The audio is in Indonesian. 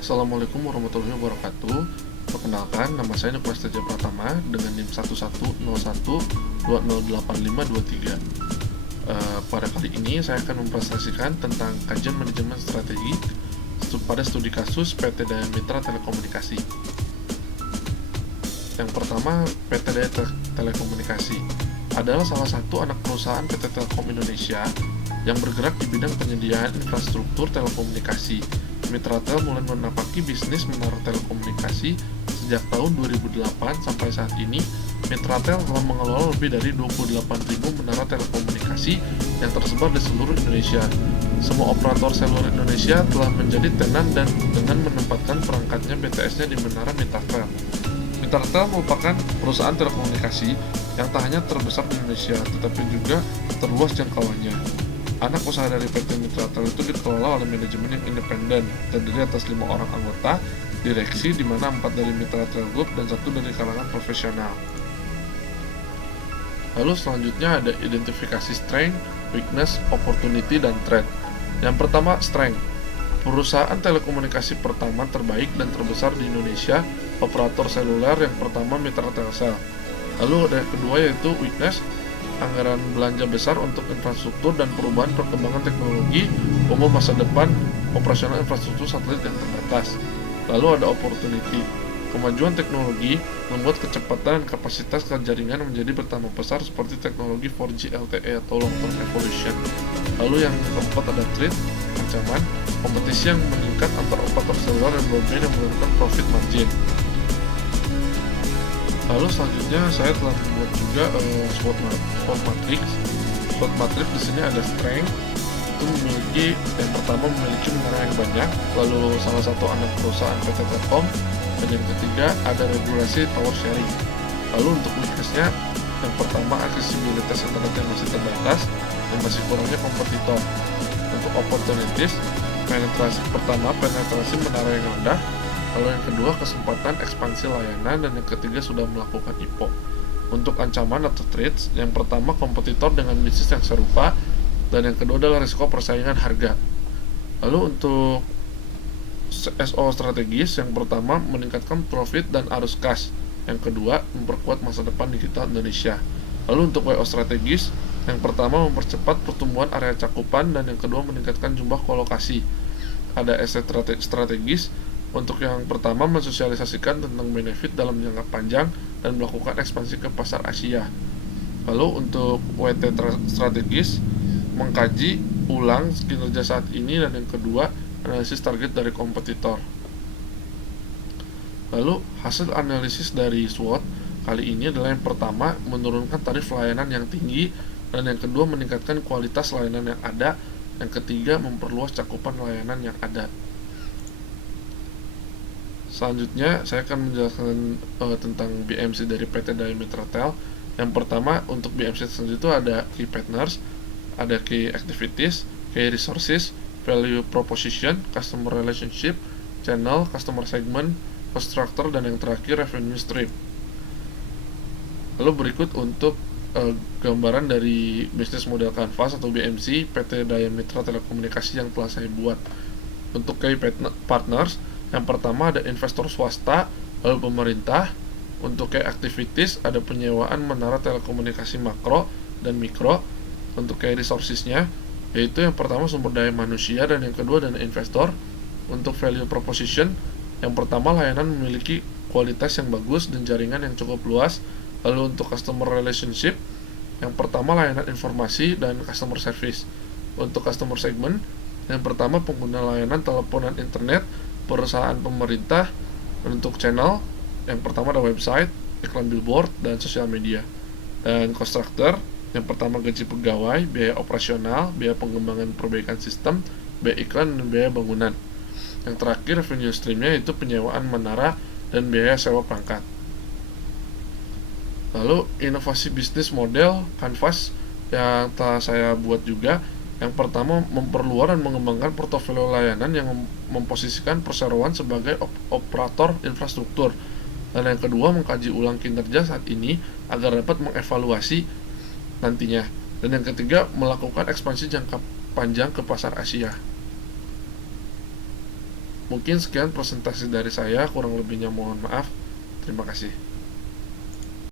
Assalamualaikum warahmatullahi wabarakatuh. Perkenalkan, nama saya Nikolas Teja Pratama dengan NIM 1101208523. Pada kali ini saya akan mempresentasikan tentang kajian manajemen strategi pada studi kasus PT Daya Mitra Telekomunikasi. Yang pertama, PT Daya Telekomunikasi adalah salah satu anak perusahaan PT Telkom Indonesia yang bergerak di bidang penyediaan infrastruktur telekomunikasi. Mitratel mulai menapaki bisnis menara telekomunikasi sejak tahun 2008 sampai saat ini. Mitratel telah mengelola lebih dari 28.000 menara telekomunikasi yang tersebar di seluruh Indonesia. Semua operator seluler Indonesia telah menjadi tenan dan dengan menempatkan perangkatnya BTS-nya di menara Mitratel. Mitratel merupakan perusahaan telekomunikasi yang tak hanya terbesar di Indonesia, tetapi juga terluas jangkauannya. Anak usaha dari PT Mitratel itu dikelola oleh manajemen yang independen, terdiri atas 5 orang anggota direksi, di mana 4 dari Mitratel Group dan 1 dari kalangan profesional. Lalu selanjutnya ada identifikasi strength, weakness, opportunity, dan threat. Yang pertama, strength. Perusahaan telekomunikasi pertama terbaik dan terbesar di Indonesia, operator seluler yang pertama Mitra Telcel. Lalu ada yang kedua yaitu weakness, anggaran belanja besar untuk infrastruktur dan perubahan perkembangan teknologi umum masa depan, operasional infrastruktur satelit yang terbatas. Lalu ada opportunity. Kemajuan teknologi membuat kecepatan dan kapasitas jaringan menjadi bertambah besar seperti teknologi 4G LTE atau long term evolution. Lalu yang keempat ada threat, ancaman, kompetisi yang meningkat antar operator seluler dan broadband yang menurunkan profit margin. Lalu selanjutnya saya telah membuat juga SWOT matrix. SWOT matrix di sini ada strength, itu memiliki yang pertama memiliki menara yang banyak, lalu salah satu anak perusahaan PT Telkom, dan yang ketiga ada regulasi tower sharing. Lalu untuk weakness-nya, yang pertama aksesibilitas internet yang masih terbatas dan masih kurangnya kompetitor. Untuk opportunities, penetrasi menara yang rendah. Lalu yang kedua, kesempatan ekspansi layanan, dan yang ketiga sudah melakukan IPO. Untuk ancaman atau threats, yang pertama kompetitor dengan bisnis yang serupa, dan yang kedua adalah risiko persaingan harga. Lalu untuk SO strategis, yang pertama meningkatkan profit dan arus kas, yang kedua memperkuat masa depan digital Indonesia. Lalu untuk WO strategis, yang pertama mempercepat pertumbuhan area cakupan, dan yang kedua meningkatkan jumlah kolokasi. Ada aset strategis. Untuk yang pertama, mensosialisasikan tentang benefit dalam jangka panjang dan melakukan ekspansi ke pasar Asia. Lalu untuk WT strategis, mengkaji ulang kinerja saat ini, dan yang kedua, analisis target dari kompetitor. Lalu hasil analisis dari SWOT kali ini adalah yang pertama, menurunkan tarif layanan yang tinggi, dan yang kedua, meningkatkan kualitas layanan yang ada, yang ketiga, memperluas cakupan layanan yang ada. Selanjutnya saya akan menjelaskan tentang BMC dari PT Daya Mitratel. Yang pertama, untuk BMC sendiri itu ada key partners, ada key activities, key resources, value proposition, customer relationship, channel, customer segment, cost structure, dan yang terakhir revenue stream. Lalu berikut untuk gambaran dari business model canvas atau BMC PT Daya Mitra Telekomunikasi yang telah saya buat. Untuk key partners, yang pertama ada investor swasta, lalu pemerintah. Untuk key activities ada penyewaan menara telekomunikasi makro dan mikro. Untuk key resources-nya yaitu yang pertama sumber daya manusia, dan yang kedua dana investor. Untuk value proposition, yang pertama layanan memiliki kualitas yang bagus dan jaringan yang cukup luas. Lalu untuk customer relationship, yang pertama layanan informasi dan customer service. Untuk customer segment, yang pertama pengguna layanan telepon dan internet, perusahaan pemerintah. Dan untuk channel, yang pertama ada website, iklan billboard, dan sosial media. Dan cost structure, yang pertama gaji pegawai, biaya operasional, biaya pengembangan perbaikan sistem, biaya iklan, dan biaya bangunan. Yang terakhir revenue streamnya itu penyewaan menara dan biaya sewa perangkat. Lalu inovasi bisnis model canvas yang telah saya buat juga. Yang pertama, memperluas dan mengembangkan portofolio layanan yang memposisikan perseroan sebagai operator infrastruktur. Dan yang kedua, mengkaji ulang kinerja saat ini agar dapat mengevaluasi nantinya. Dan yang ketiga, melakukan ekspansi jangka panjang ke pasar Asia. Mungkin sekian presentasi dari saya, kurang lebihnya mohon maaf. Terima kasih.